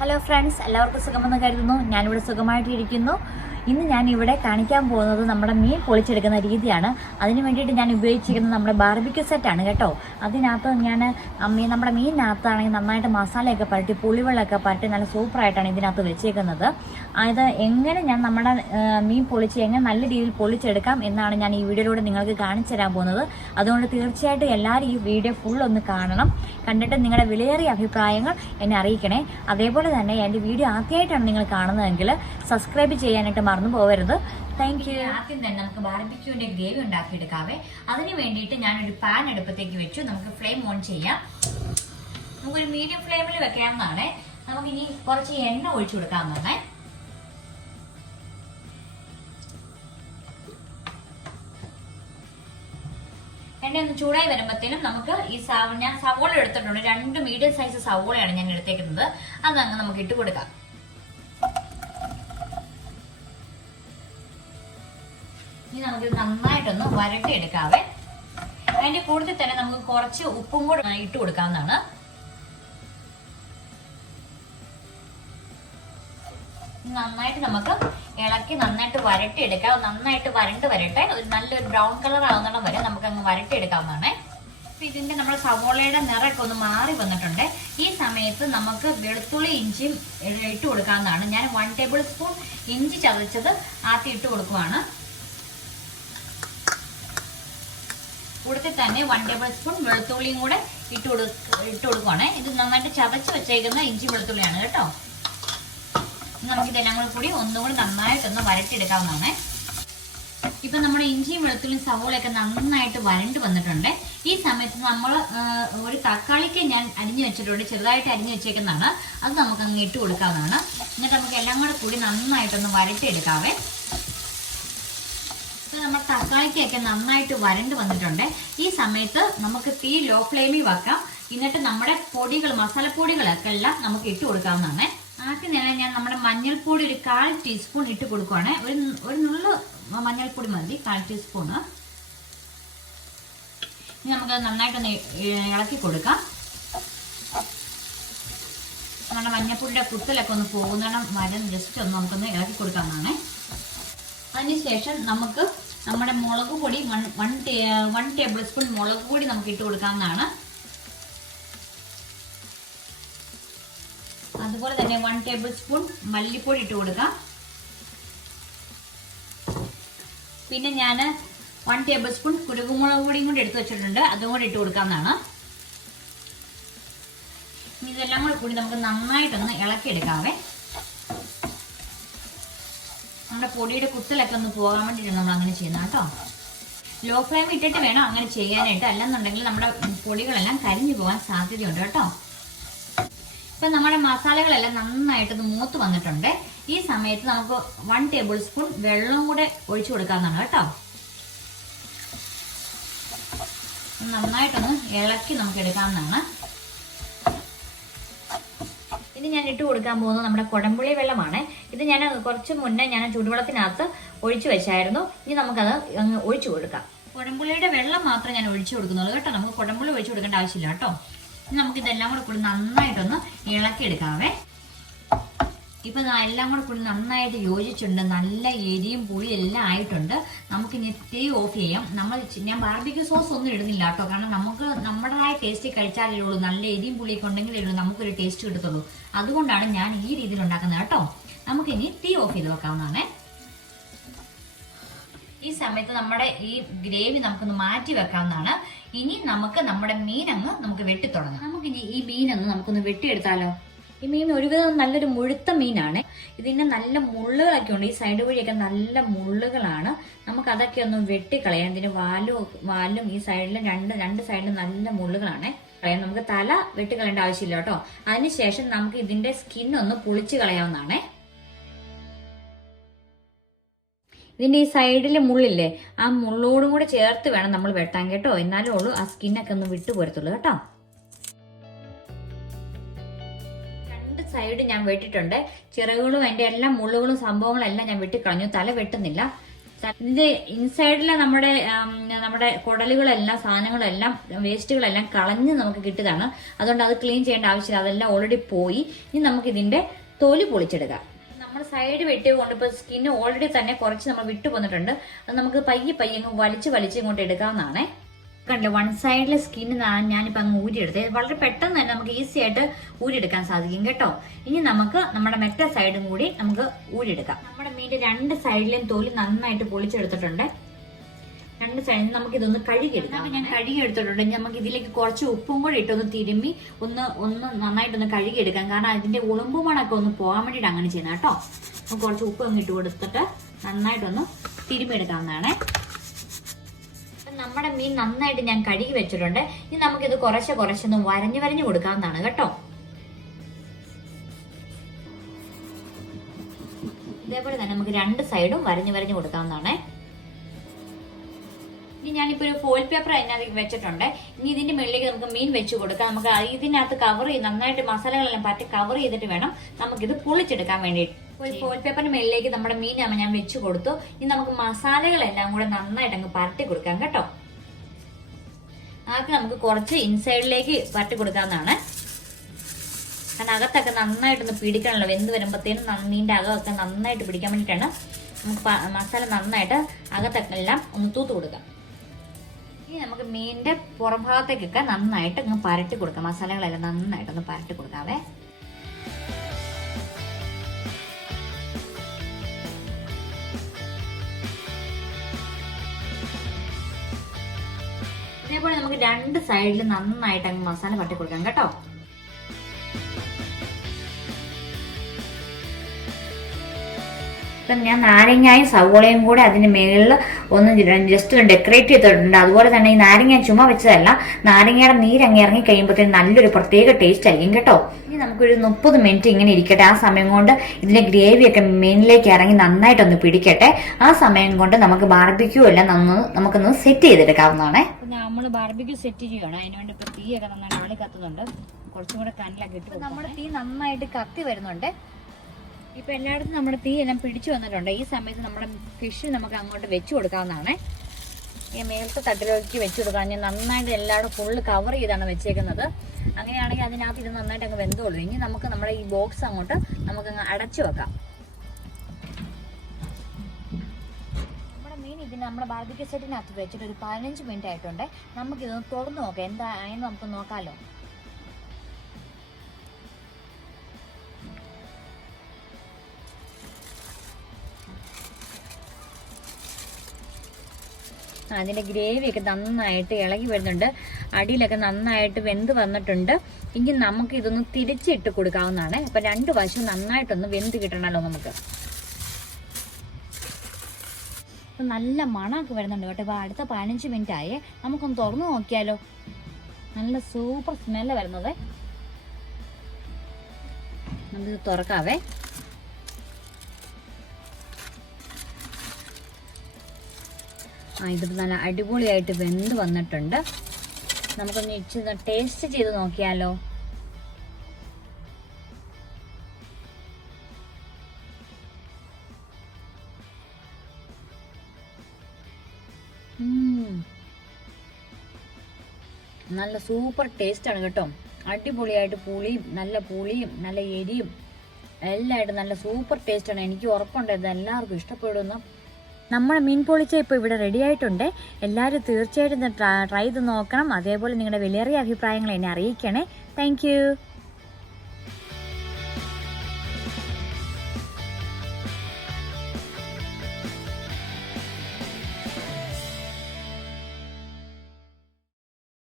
Hello friends, എല്ലാവർക്കും സുഖമെന്ന് കരുതുന്നു. ഞാനിവിടെ സുഖമായിട്ടിരിക്കുന്നു. ഇന്ന് ഞാൻ ഇവിടെ കാണിക്കാൻ പോകുന്നത് നമ്മുടെ മീൻ പൊളിച്ചെടുക്കുന്ന രീതിയാണ്. അതിന് വേണ്ടിയിട്ട് ഞാൻ ഉപയോഗിച്ചിരിക്കുന്നത് നമ്മുടെ ബാർബിക്യൂ സെറ്റാണ് കേട്ടോ. അതിനകത്ത് ഞാൻ നമ്മുടെ മീനിനകത്താണെങ്കിൽ നന്നായിട്ട് മസാലയൊക്കെ പരട്ടി പുളിവെള്ളമൊക്കെ പരട്ടി നല്ല സൂപ്പറായിട്ടാണ് ഇതിനകത്ത് വെച്ചേക്കുന്നത്. അത് എങ്ങനെ ഞാൻ നമ്മുടെ മീൻ പൊളിച്ച് എങ്ങനെ നല്ല രീതിയിൽ പൊളിച്ചെടുക്കാം എന്നാണ് ഞാൻ ഈ വീഡിയോയിലൂടെ നിങ്ങൾക്ക് കാണിച്ചു തരാൻ പോകുന്നത്. അതുകൊണ്ട് തീർച്ചയായിട്ടും എല്ലാവരും ഈ വീഡിയോ ഫുൾ ഒന്ന് കാണണം. കണ്ടിട്ട് നിങ്ങളുടെ വിലയേറിയ അഭിപ്രായങ്ങൾ എന്നെ അറിയിക്കണേ. അതേപോലെ തന്നെ എൻ്റെ വീഡിയോ ആദ്യമായിട്ടാണ് നിങ്ങൾ കാണുന്നതെങ്കിൽ സബ്സ്ക്രൈബ് ചെയ്യാനായിട്ട് മറന്നു പോകരുത്. Thank you. ആദ്യം തന്നെ നമുക്ക് ബാർബിക്യൂവിന്റെ ഗ്രേവി ഉണ്ടാക്കിയെടുക്കാവേ. അതിന് വേണ്ടിയിട്ട് ഞാനൊരു പാൻ അടുപ്പത്തേക്ക് വെച്ചു. നമുക്ക് ഫ്ലെയിം ഓൺ ചെയ്യാം. നമുക്കൊരു മീഡിയം ഫ്ലെയിമിൽ വെക്കാവുന്നതാണ്. നമുക്കിനി കുറച്ച് എണ്ണ ഒഴിച്ചു കൊടുക്കാവുന്നതാണ്. എണ്ണ ഒന്ന് ചൂടായി വരുമ്പോഴത്തേനും നമുക്ക് ഈ ഞാൻ സവോള എടുത്തിട്ടുണ്ട്. 2 മീഡിയം സൈസ് സവോളയാണ് ഞാൻ എടുത്തേക്കുന്നത്. അതങ്ങ് നമുക്ക് ഇട്ട് കൊടുക്കാം. ഇനി നമുക്ക് നന്നായിട്ടൊന്ന് വരട്ടി എടുക്കാവേ. അതിന്റെ കൂടുതൽ തന്നെ നമുക്ക് കുറച്ച് ഉപ്പും കൂടെ ഇട്ട് കൊടുക്കാവുന്നതാണ്. നന്നായിട്ട് നമുക്ക് ഇളക്കി നന്നായിട്ട് വരട്ടി എടുക്കാം. നന്നായിട്ട് വരണ്ട് വരട്ടെ. ഒരു നല്ലൊരു ബ്രൗൺ കളർ ആവുന്നിടം വരെ നമുക്ക് അങ്ങ് വരട്ടി എടുക്കാവുന്നതാണ്. ഇതിന്റെ നമ്മുടെ സവോളയുടെ നിറമൊക്കെ ഒന്ന് മാറി വന്നിട്ടുണ്ട്. ഈ സമയത്ത് നമുക്ക് വെളുത്തുള്ളി ഇഞ്ചിയും ഇട്ട് കൊടുക്കാവുന്നതാണ്. ഞാൻ 1 ടേബിൾ സ്പൂൺ ഇഞ്ചി ചതച്ചത് ആദ്യം ഇട്ട് കൊടുക്കുവാണ്. കൂടത്തിൽ തന്നെ 1 ടേബിൾ സ്പൂൺ വെളുത്തുള്ളിയും കൂടെ ഇട്ട് കൊടുക്കുവാണ്. ഇത് നന്നായിട്ട് ചതച്ച് വെച്ചേക്കുന്ന ഇഞ്ചി വെളുത്തുള്ളിയാണ് കേട്ടോ. നമുക്കിതെല്ലാം കൂടി ഒന്നുകൂടി നന്നായിട്ടൊന്ന് വരട്ടിയെടുക്കാവുന്നതാണ്. ഇപ്പൊ നമ്മുടെ ഇഞ്ചിയും വെളുത്തുള്ളിയും സവോളയൊക്കെ നന്നായിട്ട് വരണ്ട് വന്നിട്ടുണ്ട്. ഈ സമയത്ത് നമ്മൾ ഒരു തക്കാളിക്ക് ഞാൻ അരിഞ്ഞു വെച്ചിട്ടുണ്ട്. ചെറുതായിട്ട് അരിഞ്ഞു വെച്ചേക്കുന്നതാണ്. അത് നമുക്ക് അങ്ങ് ഇട്ട് കൊടുക്കാവുന്നതാണ്. എന്നിട്ട് നമുക്ക് എല്ലാം കൂടി നന്നായിട്ടൊന്ന് വരട്ടിയെടുക്കാവേ. നമ്മുടെ തക്കാളിക്കൊക്കെ നന്നായിട്ട് വരണ്ട് വന്നിട്ടുണ്ട്. ഈ സമയത്ത് നമുക്ക് തീ ലോ ഫ്ലെയിമിൽ വെക്കാം. എന്നിട്ട് നമ്മുടെ പൊടികൾ മസാലപ്പൊടികളൊക്കെ എല്ലാം നമുക്ക് ഇട്ട് കൊടുക്കാവുന്നതാണ്. ആദ്യം തന്നെ ഞാൻ നമ്മുടെ മഞ്ഞൾപ്പൊടി ഒരു 1/4 ടീസ്പൂൺ ഇട്ട് കൊടുക്കുവാണ്. ഒരു നുള്ളു മഞ്ഞൾപ്പൊടി മതി, 1/4 ടീസ്പൂണ്. ഇനി നമുക്ക് നന്നായിട്ടൊന്ന് ഇളക്കി കൊടുക്കാം. നമ്മുടെ മഞ്ഞൾപ്പൊടിയുടെ കുത്തലൊക്കെ ഒന്ന് പോകുന്നിടം വരെ ജസ്റ്റ് ഒന്ന് നമുക്കൊന്ന് ഇളക്കി കൊടുക്കാവുന്നതാണ്. അതിനുശേഷം നമുക്ക് നമ്മുടെ മുളക് പൊടി 1 ടേബിൾ സ്പൂൺ മുളക് പൊടി നമുക്ക് ഇട്ട് കൊടുക്കാവുന്നതാണ്. അതുപോലെ തന്നെ 1 ടേബിൾ സ്പൂൺ മല്ലിപ്പൊടി ഇട്ട് കൊടുക്കാം. പിന്നെ ഞാൻ 1 ടേബിൾ സ്പൂൺ കുരുമുളക് പൊടിയും കൂടി എടുത്ത് വെച്ചിട്ടുണ്ട്. അതും കൂടി ഇട്ട് കൊടുക്കാവുന്നതാണ്. ഇതെല്ലാം കൂടി നമുക്ക് നന്നായിട്ടൊന്ന് ഇളക്കിയെടുക്കാവേ. നമ്മുടെ പൊടിയുടെ കുത്തലൊക്കെ ഒന്ന് പോകാൻ വേണ്ടിയിട്ടാണ് നമ്മൾ അങ്ങനെ ചെയ്യുന്നത് കേട്ടോ. ലോ ഫ്ലെയിം ഇട്ടിട്ട് വേണം അങ്ങനെ ചെയ്യാനായിട്ട്. അല്ലെന്നുണ്ടെങ്കിൽ നമ്മുടെ പൊടികളെല്ലാം കരിഞ്ഞു പോകാൻ സാധ്യതയുണ്ട് കേട്ടോ. ഇപ്പൊ നമ്മുടെ മസാലകളെല്ലാം നന്നായിട്ടൊന്ന് മൂത്ത് വന്നിട്ടുണ്ട്. ഈ സമയത്ത് നമുക്ക് 1 ടേബിൾ സ്പൂൺ വെള്ളം കൂടെ ഒഴിച്ചു കൊടുക്കാവുന്നതാണ് കേട്ടോ. നന്നായിട്ടൊന്ന് ഇളക്കി നമുക്ക് എടുക്കാവുന്നതാണ്. ഇനി ഞാൻ ഇട്ട് കൊടുക്കാൻ പോകുന്നത് നമ്മുടെ കുടംപുളി വെള്ളമാണ്. ഇത് ഞാൻ കുറച്ച് മുന്നേ ഞാൻ ചൂടുവെള്ളത്തിനകത്ത് ഒഴിച്ചു വെച്ചായിരുന്നു. ഇനി നമുക്കത് അങ്ങ് ഒഴിച്ചു കൊടുക്കാം. കുടംപുളിയുടെ വെള്ളം മാത്രം ഞാൻ ഒഴിച്ചു കൊടുക്കുന്നുള്ളൂ കേട്ടോ. നമുക്ക് കുടംപുളി ഒഴിച്ചു കൊടുക്കേണ്ട ആവശ്യമില്ല കേട്ടോ. ഇനി നമുക്കിതെല്ലാം കൂടി നന്നായിട്ടൊന്ന് ഇളക്കിയെടുക്കാവേ. ഇപ്പൊ എല്ലാം കൂടി നന്നായിട്ട് യോജിച്ചിട്ടുണ്ട്. നല്ല എരിയും പുളിയും എല്ലാം ആയിട്ടുണ്ട്. നമുക്ക് ഇനി തീ ഓഫ് ചെയ്യാം. ഞാൻ ബാർബിക്യൂ സോസ് ഒന്നും ഇടുന്നില്ല കേട്ടോ. കാരണം നമുക്ക് നമ്മുടേതായ ടേസ്റ്റ് കഴിച്ചാലേ ഉള്ളൂ. നല്ല എരിയും പുളിയൊക്കെ ഉണ്ടെങ്കിലേ ഉള്ളൂ നമുക്കൊരു ടേസ്റ്റ് കിട്ടത്തുള്ളൂ. അതുകൊണ്ടാണ് ഞാൻ ഈ രീതിയിൽ ഉണ്ടാക്കുന്നത് കേട്ടോ. നമുക്കിനി തീ ഓഫ് ചെയ്ത് വെക്കാവുന്നതാണ്. ഈ സമയത്ത് നമ്മുടെ ഈ ഗ്രേവി നമുക്കൊന്ന് മാറ്റി വെക്കാവുന്നതാണ്. ഇനി നമുക്ക് നമ്മുടെ മീനങ്ങ് നമുക്ക് വെട്ടി തുടങ്ങാം. നമുക്കിനി ഈ മീനൊന്ന് നമുക്കൊന്ന് വെട്ടിയെടുത്താലോ. ഈ മീൻ ഒരുവിധം നല്ലൊരു മുഴുത്ത മീനാണ്. ഇതിന് നല്ല മുള്ളുകളൊക്കെ ഉണ്ട്. ഈ സൈഡ് വഴിയൊക്കെ നല്ല മുള്ളുകളാണ്. നമുക്ക് അതൊക്കെ ഒന്ന് വെട്ടിക്കളയാം. ഇതിന് വാലും ഈ സൈഡിലും രണ്ട് സൈഡിലും നല്ല മുള്ളുകളാണ്. നമുക്ക് തല വെട്ടിക്കളയേണ്ട ആവശ്യമില്ല കേട്ടോ. അതിനുശേഷം നമുക്ക് ഇതിന്റെ സ്കിന്നൊന്ന് പൊളിച്ച് കളയാവുന്നതാണ്. ഇതിന്റെ ഈ സൈഡിലെ മുള്ളില്ലേ, ആ മുള്ളോടും കൂടെ ചേർത്ത് വേണം നമ്മൾ വെട്ടാൻ കേട്ടോ. എന്നാലും ഉള്ളൂ ആ സ്കിന്നൊക്കെ ഒന്ന് വിട്ടു പോരത്തുള്ളൂ കേട്ടോ. 2 സൈഡ് ഞാൻ വെട്ടിട്ടുണ്ട്. ചിറകുകളും അതിന്റെ എല്ലാ മുള്ളുകളും സംഭവങ്ങളും എല്ലാം ഞാൻ വെട്ടിക്കളഞ്ഞു. തല വെട്ടുന്നില്ല. ഇതിന്റെ ഇൻസൈഡിലെ നമ്മുടെ കുടലുകളെല്ലാം സാധനങ്ങളെല്ലാം വേസ്റ്റുകളെല്ലാം കളഞ്ഞ് നമുക്ക് കിട്ടിയതാണ്. അതുകൊണ്ട് അത് ക്ലീൻ ചെയ്യേണ്ട ആവശ്യമില്ല, അതെല്ലാം ഓൾറെഡി പോയി. ഇനി നമുക്ക് ഇതിന്റെ തൊലി പൊളിച്ചെടുക്കാം. നമ്മൾ സൈഡ് വെട്ടിയതുകൊണ്ട് ഇപ്പൊ സ്കിന്ന് ഓൾറെഡി തന്നെ കുറച്ച് നമ്മൾ വിട്ടു പോന്നിട്ടുണ്ട്. അത് നമുക്ക് പയ്യെ വലിച്ച് ഇങ്ങോട്ട് എടുക്കാവുന്നതാണ്. കണ്ടില്ല, വൺ സൈഡിലെ സ്കിന്ന് ഞാനിപ്പോൾ അങ്ങ് ഊരിയെടുത്തത്. വളരെ പെട്ടെന്ന് തന്നെ നമുക്ക് ഈസി ആയിട്ട് ഊരിയെടുക്കാൻ സാധിക്കും കേട്ടോ. ഇനി നമുക്ക് നമ്മുടെ മറ്റേ സൈഡും കൂടി നമുക്ക് ഊരിയെടുക്കാം. നമ്മുടെ മീൻ്റെ രണ്ട് സൈഡിലും തൊലി നന്നായിട്ട് പൊളിച്ചെടുത്തിട്ടുണ്ട്. രണ്ട് സൈഡിൽ നമുക്ക് ഇതൊന്ന് കഴുകിയെടുക്കാം. ഞാൻ കഴുകിയെടുത്തിട്ടുണ്ട്. നമുക്ക് ഇതിലേക്ക് കുറച്ച് ഉപ്പും കൂടി ഇട്ടൊന്ന് തിരുമ്മി ഒന്ന് നന്നായിട്ടൊന്ന് കഴുകിയെടുക്കാം. കാരണം അതിന്റെ ഉളുമ്പുമണൊക്കെ ഒന്ന് പോകാൻ വേണ്ടിയിട്ട് അങ്ങനെ ചെയ്യുന്നത് കേട്ടോ. നമുക്ക് കുറച്ച് ഉപ്പ് ഒന്ന് ഇട്ട് കൊടുത്തിട്ട് നന്നായിട്ടൊന്ന് തിരുമ്മിയെടുക്കാവുന്നതാണ്. നമ്മുടെ മീൻ നന്നായിട്ട് ഞാൻ കഴുകി വെച്ചിട്ടുണ്ട്. ഇനി നമുക്കിത് കുറച്ചൊന്ന് വരഞ്ഞു കൊടുക്കാവുന്നതാണ് കേട്ടോ. ഇതേപോലെ തന്നെ നമുക്ക് രണ്ട് സൈഡും വരഞ്ഞു കൊടുക്കാവുന്നതാണ്. ഇനി ഞാനിപ്പോ ഒരു ഫോയിൽ പേപ്പർ അതിനകത്ത് വെച്ചിട്ടുണ്ട്. ഇനി ഇതിന്റെ മുകളിലേക്ക് നമുക്ക് മീൻ വെച്ച് കൊടുക്കാം. നമുക്ക് ഇതിനകത്ത് കവർ ചെയ്ത് നന്നായിട്ട് മസാലകളെല്ലാം പറ്റി കവർ ചെയ്തിട്ട് വേണം നമുക്കിത് പൊളിച്ചെടുക്കാൻ വേണ്ടിയിട്ട്. ഒരു ഫോയിൽ പേപ്പറിന്റെ മേളിലേക്ക് നമ്മുടെ മീൻ ഞാൻ വെച്ച് കൊടുത്തു. ഇനി നമുക്ക് മസാലകളെല്ലാം കൂടെ നന്നായിട്ട് അങ്ങ് പരട്ടി കൊടുക്കാം കേട്ടോ. ആദ്യം നമുക്ക് കുറച്ച് ഇൻസൈഡിലേക്ക് പരട്ടി കൊടുക്കാവുന്നതാണ്. കാരണം അകത്തൊക്കെ നന്നായിട്ടൊന്ന് പിടിക്കണമല്ലോ. വെന്ത് വരുമ്പോഴത്തേനും മീൻ്റെ അകമൊക്കെ നന്നായിട്ട് പിടിക്കാൻ വേണ്ടിയിട്ടാണ് നമുക്ക് മസാല നന്നായിട്ട് അകത്തൊക്കെ എല്ലാം ഒന്ന് തൂത്ത് കൊടുക്കാം. ഇനി നമുക്ക് മീനിന്റെ പുറം ഭാഗത്തേക്കൊക്കെ നന്നായിട്ട് അങ്ങ് പരട്ടി കൊടുക്കാം. മസാലകളെല്ലാം നന്നായിട്ടൊന്ന് പരട്ടി കൊടുക്കാവേ. ഇതേപോലെ നമുക്ക് രണ്ട് സൈഡിൽ നന്നായിട്ട് അങ്ങ് മസാല പരട്ടി കൊടുക്കാം കേട്ടോ. ഇപ്പം ഞാൻ നാരങ്ങയും സവോളയും കൂടെ അതിന് മേളിൽ ഒന്ന് ജസ്റ്റ് ഡെക്കറേറ്റ് ചെയ്തിട്ടുണ്ട്. അതുപോലെ തന്നെ ഈ നാരങ്ങ ചുമ വെച്ചതല്ല, നാരങ്ങയുടെ നീരങ്ങി ഇറങ്ങി കഴിയുമ്പോഴത്തേക്കും നല്ലൊരു പ്രത്യേക ടേസ്റ്റ് ആയിരിക്കും കേട്ടോ. ഇനി നമുക്കൊരു 30 മിനിറ്റ് ഇങ്ങനെ ഇരിക്കട്ടെ. ആ സമയം കൊണ്ട് ഇതിന്റെ ഗ്രേവിയൊക്കെ മീനിലേക്ക് ഇറങ്ങി നന്നായിട്ടൊന്ന് പിടിക്കട്ടെ. ആ സമയം കൊണ്ട് നമുക്ക് ബാർബിക്യൂ എല്ലാം നമുക്കൊന്ന് സെറ്റ് ചെയ്തെടുക്കാവുന്നതാണ്. നമ്മൾ ബാർബിക്യൂ സെറ്റ് ചെയ്യണം. അതിനുവേണ്ടി ഇപ്പൊ തീയൊക്കെ നന്നായിട്ട് ആളി കത്തുന്നുണ്ട്. കുറച്ചും കൂടെ കനലൊക്കെ ഇട്ട് നമ്മുടെ തീ നന്നായിട്ട് കത്തി വരുന്നുണ്ട്. ഇപ്പൊ എല്ലായിടത്തും നമ്മുടെ തീ എല്ലാം പിടിച്ചു വന്നിട്ടുണ്ട്. ഈ സമയത്ത് നമ്മുടെ ഫിഷ് നമുക്ക് അങ്ങോട്ട് വെച്ചു കൊടുക്കാവുന്നതാണ്. ഈ മേലത്തെ തട്ടിലേക്ക് വെച്ചു കൊടുക്കാം. ഞാൻ നന്നായിട്ട് എല്ലാവരും ഫുള്ള് കവർ ചെയ്താണ് വെച്ചേക്കുന്നത്. അങ്ങനെയാണെങ്കിൽ അതിനകത്ത് ഇത് നന്നായിട്ട് അങ്ങ് വെന്തോളൂ. ഇനി നമുക്ക് നമ്മുടെ ഈ ബോക്സ് അങ്ങോട്ട് നമുക്കങ്ങ് അടച്ചു വെക്കാം. നമ്മുടെ മീൻ ഇതിന് നമ്മുടെ ബാർബിക്യൂ സെറ്റിനകത്ത് വെച്ചിട്ട് ഒരു 15 മിനിറ്റ് ആയിട്ടുണ്ട്. നമുക്കിതൊന്ന് തുറന്നു നോക്കാം. എന്താ അതിന് നമുക്ക് നോക്കാമല്ലോ. അതിന്റെ ഗ്രേവിയൊക്കെ നന്നായിട്ട് ഇളകി വരുന്നുണ്ട്. അടിയിലൊക്കെ നന്നായിട്ട് വെന്ത് വന്നിട്ടുണ്ട്. ഇനി നമുക്ക് ഇതൊന്ന് തിരിച്ചിട്ട് കൊടുക്കാവുന്നതാണ്. അപ്പൊ രണ്ട് വശവും നന്നായിട്ടൊന്ന് വെന്ത് കിട്ടണമല്ലോ നമുക്ക്. നല്ല മണമൊക്കെ വരുന്നുണ്ട് കേട്ടോ. ഇപ്പൊ അടുത്ത 15 മിനിറ്റ് ആയേ. നമുക്കൊന്ന് തുറന്നു നോക്കിയാലോ. നല്ല സൂപ്പർ സ്മെല്ല് വരുന്നത്. നമുക്കിത് തുറക്കാവേ. ഇതിപ്പോൾ നല്ല അടിപൊളിയായിട്ട് വെന്ത് വന്നിട്ടുണ്ട്. നമുക്കൊന്ന് ഇച്ചിരി ടേസ്റ്റ് ചെയ്ത് നോക്കിയാലോ. നല്ല സൂപ്പർ ടേസ്റ്റ് ആണ് കേട്ടോ. അടിപൊളിയായിട്ട് പുളിയും നല്ല എരിയും എല്ലായിട്ടും നല്ല സൂപ്പർ ടേസ്റ്റ് ആണ്. എനിക്ക് ഉറപ്പുണ്ട് ഇത് എല്ലാവർക്കും ഇഷ്ടപ്പെടുന്നു. നമ്മുടെ മീൻ പൊളിച്ച ഇപ്പോൾ ഇവിടെ റെഡി ആയിട്ടുണ്ട്. എല്ലാവരും തീർച്ചയായിട്ടും ട്രൈ ചെയ്ത് നോക്കണം. അതേപോലെ നിങ്ങളുടെ വിലയേറിയ അഭിപ്രായങ്ങൾ എന്നെ അറിയിക്കണേ. താങ്ക്